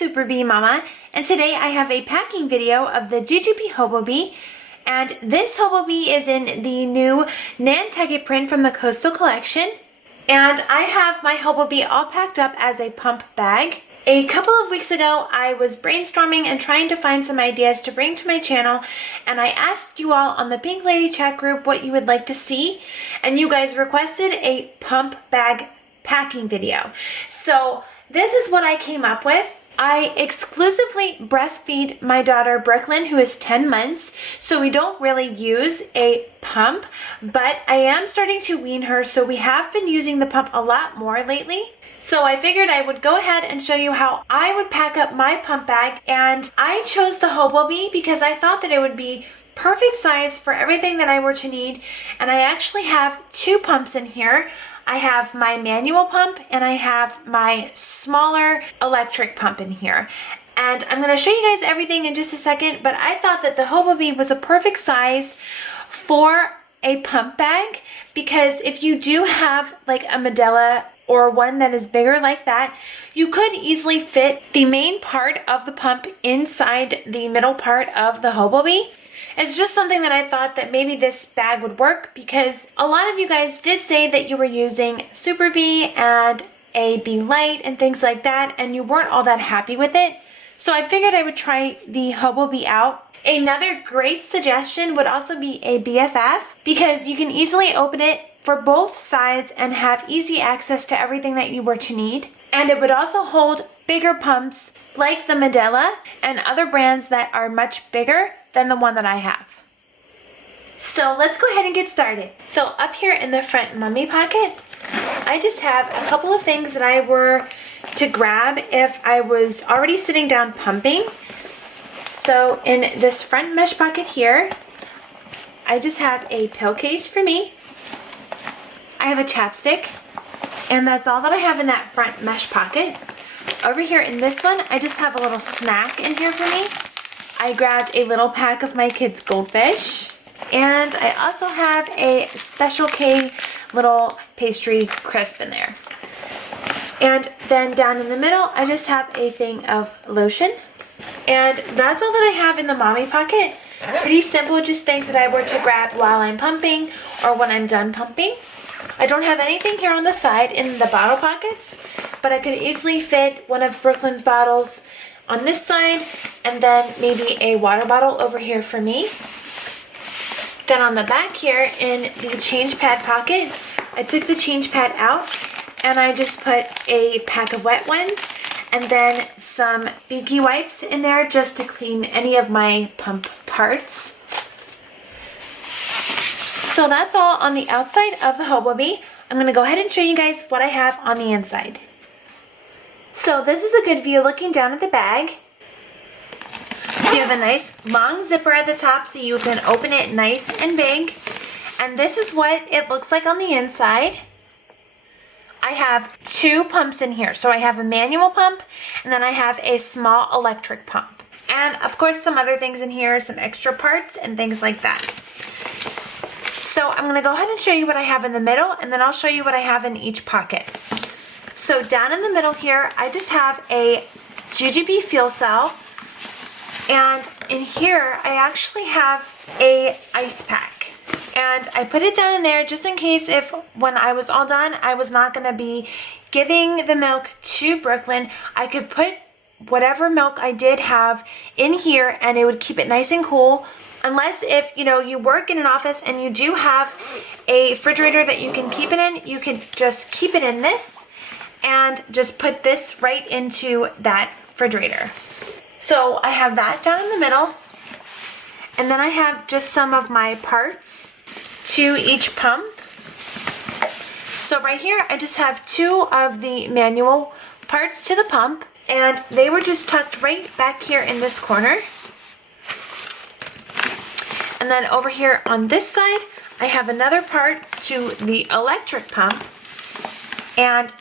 Super Bee Mama, and today I have a packing video of the Ju-Ju-Be Hobobe, and this Hobobe is in the new Nantucket print from the Coastal Collection, and I have my Hobobe all packed up as a pump bag. A couple of weeks ago, I was brainstorming and trying to find some ideas to bring to my channel, and I asked you all on the Pink Lady chat group what you would like to see, and you guys requested a pump bag packing video. So this is what I came up with. I exclusively breastfeed my daughter Brooklyn, who is 10 months, so we don't really use a pump, but I am starting to wean her, so we have been using the pump a lot more lately. So I figured I would go ahead and show you how I would pack up my pump bag, and I chose the Hobobe because I thought that it would be perfect size for everything that I were to need, and I actually have two pumps in here. I have my manual pump and I have my smaller electric pump in here. And I'm going to show you guys everything in just a second, but I thought that the Hobobe was a perfect size for a pump bag because if you do have like a Medela or one that is bigger like that, you could easily fit the main part of the pump inside the middle part of the Hobobe. It's just something that I thought that maybe this bag would work because a lot of you guys did say that you were using Super Bee and a Bee Light and things like that, and you weren't all that happy with it. So I figured I would try the Hobobe out. Another great suggestion would also be a BFF because you can easily open it for both sides and have easy access to everything that you were to need. And it would also hold bigger pumps like the Medela and other brands that are much bigger than the one that I have. So let's go ahead and get started. So up here in the front mummy pocket, I just have a couple of things that I were to grab if I was already sitting down pumping. So in this front mesh pocket here, I just have a pill case for me. I have a chapstick, and that's all that I have in that front mesh pocket. Over here in this one, I just have a little snack in here for me. I grabbed a little pack of my kids' goldfish, and I also have a Special K little pastry crisp in there. And then down in the middle, I just have a thing of lotion. And that's all that I have in the mommy pocket. Pretty simple, just things that I were to grab while I'm pumping or when I'm done pumping. I don't have anything here on the side in the bottle pockets, but I could easily fit one of Brooklyn's bottles on this side, and then maybe a water bottle over here for me. Then on the back here in the change pad pocket, I took the change pad out and I just put a pack of wet ones and then some binky wipes in there just to clean any of my pump parts. So that's all on the outside of the Hobobe. I'm going to go ahead and show you guys what I have on the inside. So this is a good view looking down at the bag. You have a nice long zipper at the top so you can open it nice and big. And this is what it looks like on the inside. I have two pumps in here. So I have a manual pump and then I have a small electric pump. And of course some other things in here, some extra parts and things like that. So I'm going to go ahead and show you what I have in the middle, and then I'll show you what I have in each pocket. So down in the middle here, I just have a Ju-Ju-Be fuel cell, and in here I actually have a ice pack. And I put it down in there just in case if when I was all done, I was not going to be giving the milk to Brooklyn, I could put whatever milk I did have in here and it would keep it nice and cool. Unless if, you know, you work in an office and you do have a refrigerator that you can keep it in, you can just keep it in this and just put this right into that refrigerator. So I have that down in the middle. And then I have just some of my parts to each pump. So right here, I just have two of the manual parts to the pump, and they were just tucked right back here in this corner. And then over here on this side, I have another part to the electric pump, and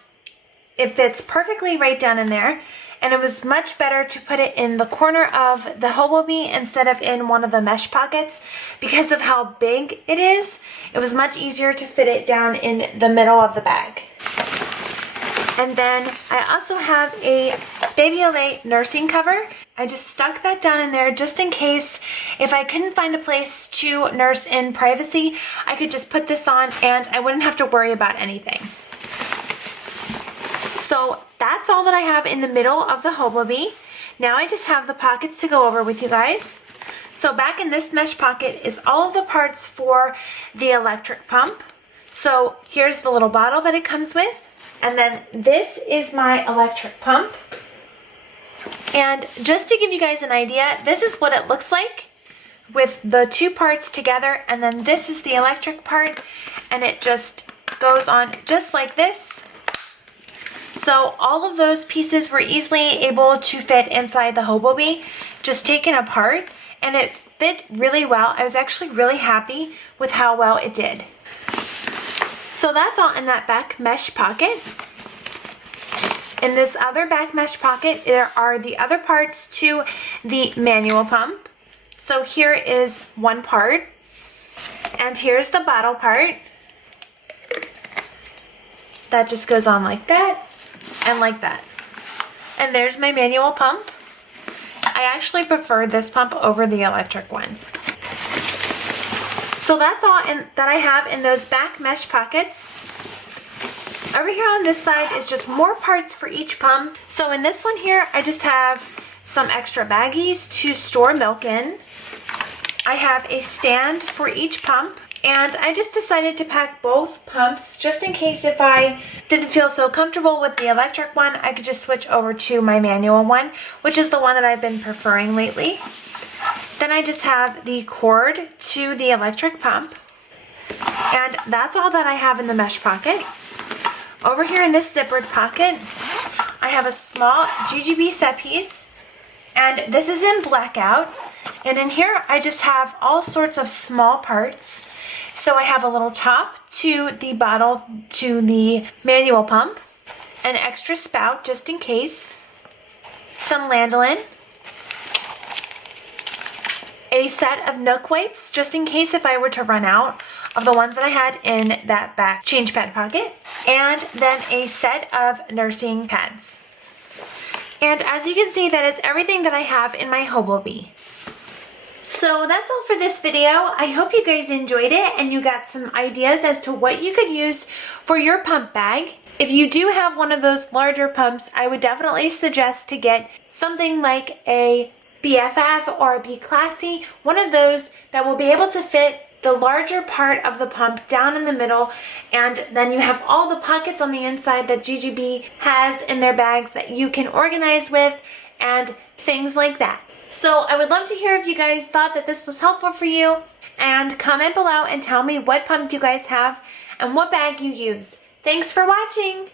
it fits perfectly right down in there. And it was much better to put it in the corner of the Hobobe instead of in one of the mesh pockets because of how big it is. It was much easier to fit it down in the middle of the bag. And then I also have a Baby Olay nursing cover. I just stuck that down in there just in case if I couldn't find a place to nurse in privacy, I could just put this on and I wouldn't have to worry about anything. So that's all that I have in the middle of the Hobobe. Now I just have the pockets to go over with you guys. So back in this mesh pocket is all of the parts for the electric pump. So here's the little bottle that it comes with. And then this is my electric pump. And just to give you guys an idea, this is what it looks like with the two parts together. And then this is the electric part. And it just goes on just like this. So all of those pieces were easily able to fit inside the Hobobe, just taken apart, and it fit really well. I was actually really happy with how well it did. So that's all in that back mesh pocket. In this other back mesh pocket, there are the other parts to the manual pump. So here is one part, and here's the bottle part. That just goes on like that. And like that. And there's my manual pump. I actually prefer this pump over the electric one. So that's all that I have in those back mesh pockets. Over here on this side is just more parts for each pump. So in this one here, I just have some extra baggies to store milk in. I have a stand for each pump. And I just decided to pack both pumps just in case if I didn't feel so comfortable with the electric one, I could just switch over to my manual one, which is the one that I've been preferring lately. Then I just have the cord to the electric pump. And that's all that I have in the mesh pocket. Over here in this zippered pocket, I have a small Ju-Ju-Be set piece. And this is in blackout. And in here, I just have all sorts of small parts. So I have a little top to the bottle to the manual pump, an extra spout just in case, some lanolin, a set of Nook wipes just in case if I were to run out of the ones that I had in that back change pad pocket, and then a set of nursing pads. And as you can see, that is everything that I have in my Hobobe. So that's all for this video. I hope you guys enjoyed it and you got some ideas as to what you could use for your pump bag. If you do have one of those larger pumps, I would definitely suggest to get something like a BFF or a Be Classy, one of those that will be able to fit the larger part of the pump down in the middle, and then you have all the pockets on the inside that Ju-Ju-Be has in their bags that you can organize with and things like that. So I would love to hear if you guys thought that this was helpful for you, and comment below and tell me what pump you guys have and what bag you use. Thanks for watching!